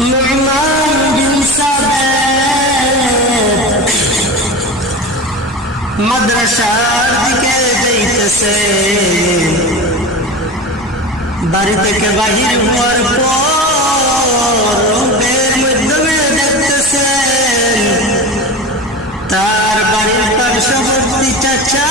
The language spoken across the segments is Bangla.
নুরমান বিন সাবেত মাদ্রাসার দিকে যাইতেছে। বাড়ি থেকে বাহির হওয়ার পর রূপের মাধ্যমে দেখতেছেন তার বাড়ির পার্শ্ববর্তী চাচা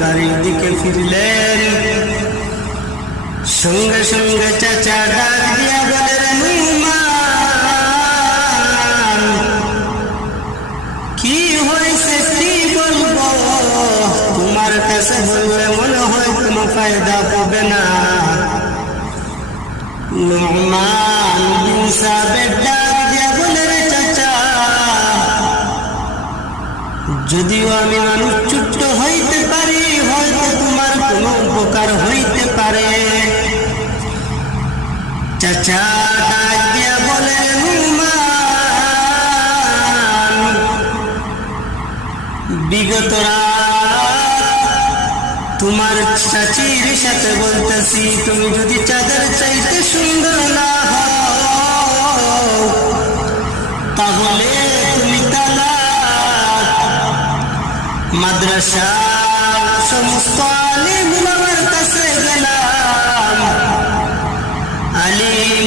বাড়ির দিকে ফিরলেন সঙ্গে সঙ্গে চাচা ডাক দিয়া বলে রে নুমান কি হয়েছে কি বলব তোমার কাছে বললে মনে হয় কোনো ফায়দা পাবে না নোমান সাবেদ ডাক দিয়া বলে রে চাচা যদিও আমি মানুষ ছোট্ট হইতে বিগত তোমার চাচির সাথে বলতেছি, তুমি যদি চাঁদের চাইতে সুন্দর না তাহলে তুমি তালাক। মাদ্রাসা সমস্ত আলিম উলামার কাছে গেলাম। আলিম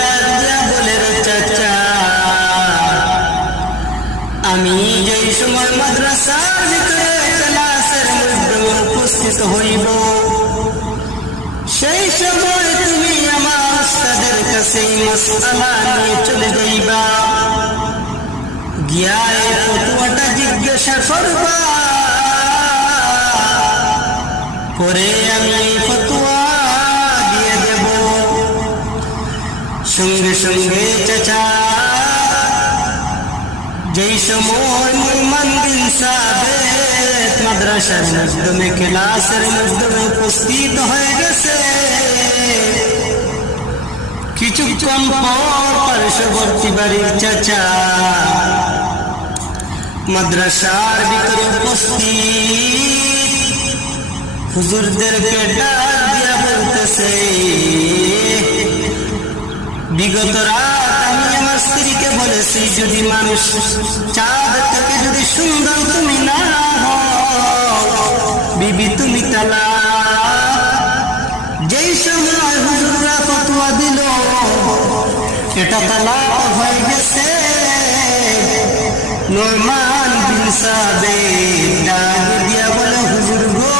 মাদ্রাসার ভিতরে ক্লাসের মধ্যে উপস্থিত হইব। সেই সময় তুমি আমার উস্তাদের কাছে মশলা নিয়ে চলে যাইবা। গিয়া এই ফতুয়াটা জিজ্ঞাসা করবা, পরে আমি ফতুয়া দিয়ে দেব। সঙ্গে সঙ্গে চাচা যেই সময় মুরমান বিন সাবেত মাদ্রাসার মাধ্যমে ক্লাসের মাধ্যমে উপস্থিত হয়ে গেছে কিছুক্ষণ পর পার্শ্ববর্তী বাড়ির চাচা মাদ্রাসার ভিতরে উপস্থিত হুজুরদেরকে ডাক দিয়া বলতেছে বিগত রাত স্ত্রীকে বলেছি, যদি মানুষ চাঁদ থেকে যদি সুন্দর তুমি না বিবি তুমি তালা। যেই সময় হুজুররা ফতুয়া দিল, এটা তালাক হয়ে গেছে। নরমান বিন সাবেদ ডাক দিয়া বলে, হুজুর গো,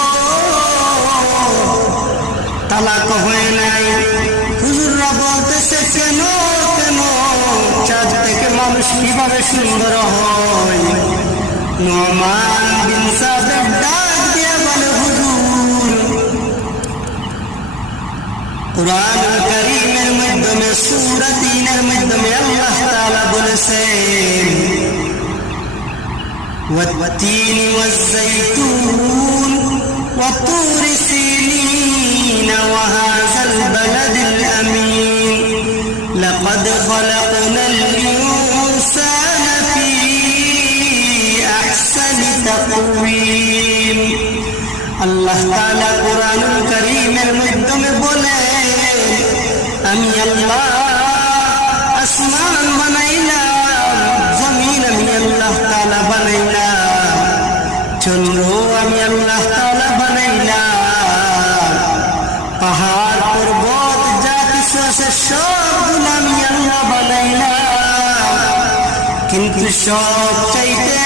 তালাক হয় নাই। হুজুররা বলতেছে, কেন? কিভাবে সুন্দর হয় নোমান বিন সাবেদ ডাক দিয়া বলে হুজুর কোরআন করিমের মাধ্যমে সূরা তিনের মাধ্যমে আল্লাহ তাআলা বলেছেন والتين والزيتون وطور سينين وهذا البلد الأمين لقد خلقنا আমি আল্লাহ, আসমান বানাইলাম, জমিন আমি আল্লাহ তাআলা চন্দ্র আমি আল্লাহ তাআলা পাহাড়, পর্বত, যা কিছু আমি আল্লাহ বানাইলাম। কিন্তু সব চাইতে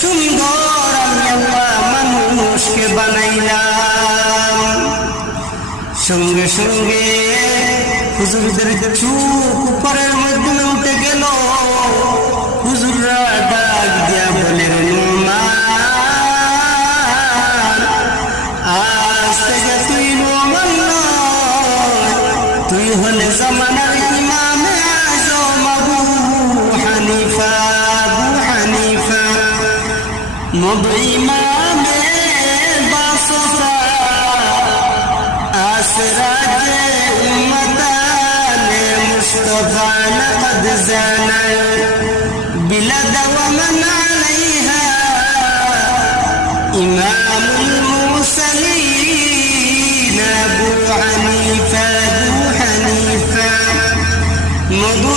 সুন্দর মানুষকে বানাইলাম। সঙ্গে সঙ্গে হুজুরদের চুপ উপরের মধ্যে উঠে গেল। হুজুররা ডাক দিয়া বলে আজ থেকে তুই আবু হানিফা হানিফা। ইমামে مصطفى لقد زانا بلاد ومن عليها. إمام المرسلين أبو حنيفة أبو حنيفة مضو